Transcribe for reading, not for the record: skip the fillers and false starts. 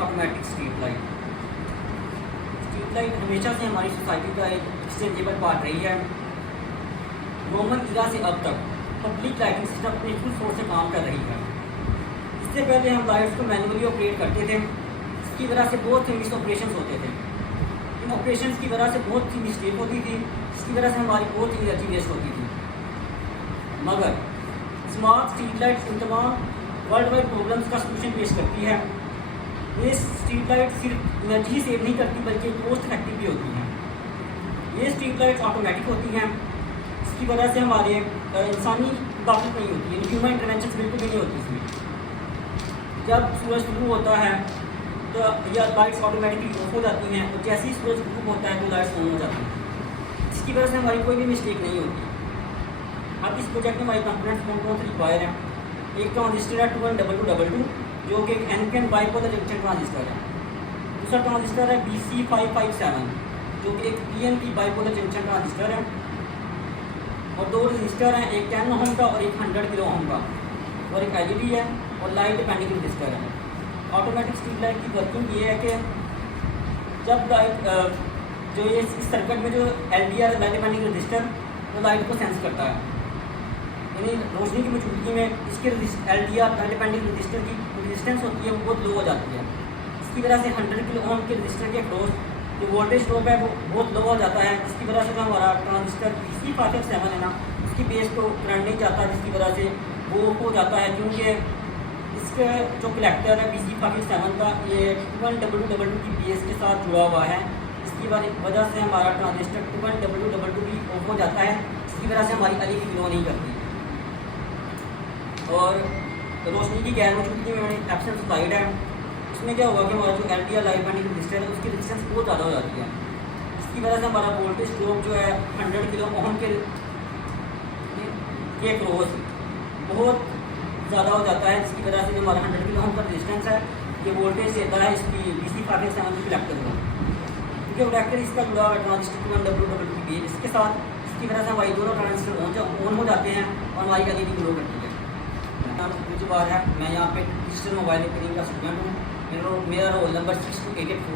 Automatic street light. Street light हमेशा से हमारी सोसाइटी का एक एक्सचेंजेबल पार्ट रही है। रोमन इरा से अब तक पब्लिक लाइटिंग सिस्टम अपने फुल फोर्स से काम कर रही है। इससे पहले हम लाइट्स को मैनुअली ऑपरेट करते थे, इसकी वजह से बहुत से मिस ऑपरेशन होते थे। इन ऑपरेशन की वजह से बहुत सी मिस्टेक होती थी, जिसकी वजह से हमारी बहुत ही एनर्जी वेस्ट होती थी। मगर स्मार्ट स्ट्रीट लाइट्स इन तमाम वर्ल्ड वाइड प्रॉब्लम्स का सोल्यूशन पेश करती है। ये स्ट्रीट लाइट सिर्फ एनर्जी सेव नहीं करती बल्कि कॉस्ट इफेक्टिव भी होती हैं। ये स्ट्रीट लाइट्स ऑटोमेटिक होती हैं, इसकी वजह से हमारे इंसानी मुदाखलत नहीं होती है, ह्यूमन इंटरवेंशन बिल्कुल भी नहीं होती इसमें। जब सूरज शुरू होता है तो यह लाइट्स ऑटोमेटिकली ऑफ हो जाती हैं और जैसे ही सूरज शुरू होता है तो लाइट्स ऑन हो जाती हैं, जिसकी वजह से हमारी कोई भी मिस्टेक नहीं होती। अब इस प्रोजेक्ट में हमारी कंपोनेंट्स कौन से रिक्वायर हैं। एक ट्रांजिस्टर है 212222 जो कि एक एनपीएन बाइपोलर जंक्शन ट्रांजिस्टर है। दूसरा ट्रांजिस्टर है BC557 जो कि एक पीएनपी बाइपोलर जंक्शन ट्रांजिस्टर है। और दो रजिस्टर हैं, एक 10 ओम का और एक 100 किलो ओम का, और एक एलईडी है और लाइट डिपेंडिंग रजिस्टर है। ऑटोमेटिक स्ट्रीट लाइट की वर्किंग ये है कि जब लाइट जो ये इस सर्किट में जो LDR लाइट डिपेंडिंग रजिस्टर वो लाइट को सेंस करता है, यानी रोशनी की मौजूदगी में इसके LDR लाइट डिपेंडिंग रजिस्टर की रेजिस्टेंस होती है वो बहुत लो हो जाती है। इसकी वजह से 100 किलो ओम के रजिस्टर के अक्रॉस जो वोल्टेज ड्रॉप है वो बहुत लो हो जाता है, जिसकी वजह से जो हमारा ट्रांजिस्टर BC557 है ना, उसकी बेस को करंट नहीं जाता, जिसकी वजह से वो हो जाता है। क्योंकि इसके जो कलेक्टर है BC557 का ये 212222 की बेस के साथ जुड़ा हुआ है, इसकी वजह से हमारा ट्रांजिस्टर 212222 भी ऑफ हो जाता है, इसकी वजह से हमारी LED ग्लो नहीं करती। और रोशनी की गैर मौजूदगी में एब्सेंस लाइट है, इसमें क्या होगा कि हमारा जो LDR लाइट डिपेंडिंग रजिस्टर है उसकी रेजिस्टेंस बहुत ज़्यादा हो जाती है, इसकी वजह से हमारा वोल्टेज ड्रॉप जो है 100 किलो ओम के क्रॉस बहुत ज़्यादा हो जाता है, जिसकी वजह से जो हमारा 100 किलो ओम का रेजिस्टेंस है ये वोल्टेज देता है इसकी BC557 की कलेक्टर को, क्योंकि कलेक्टर इसका जुड़ा हुआ ट्रांजिस्टर 212222 की बेस इसके साथ, इसकी वजह से हमारी दोनों ट्रांजिस्टर ऑन हो जाते हैं और हमारी LED ग्लो करती है। मुझे बात है, मैं यहाँ पे डिजिटल मोबाइल इंजीनियरिंग का स्टूडेंट हूँ। मेरा रोल नंबर 62884